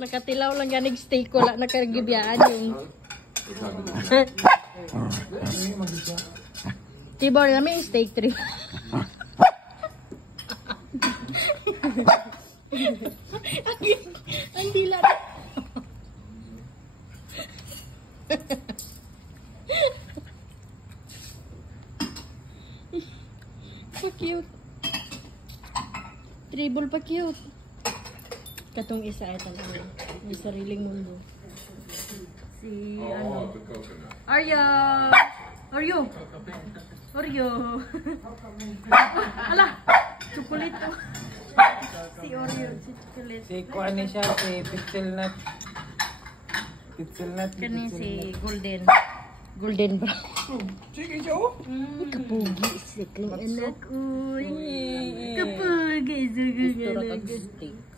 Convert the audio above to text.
Nakatilaw lang ganig steak, wala nakaragibiyaan yung Tibor namin yung steak tree. Ang dila. So cute. Tribble pa cute. Katong isa ay talaga. May sariling mundo. Si ano? Arya! Oreo! Oreo! Ala! Chocolate to. Si Oreo, si chocolate. Si kuan ni siya, si Pixel Nut. Pixel Nut. Kani si Golden. Golden brown. Sige siya. Kapugi. Sikling anak. Uy. Kapugi. Gusto na kag steak.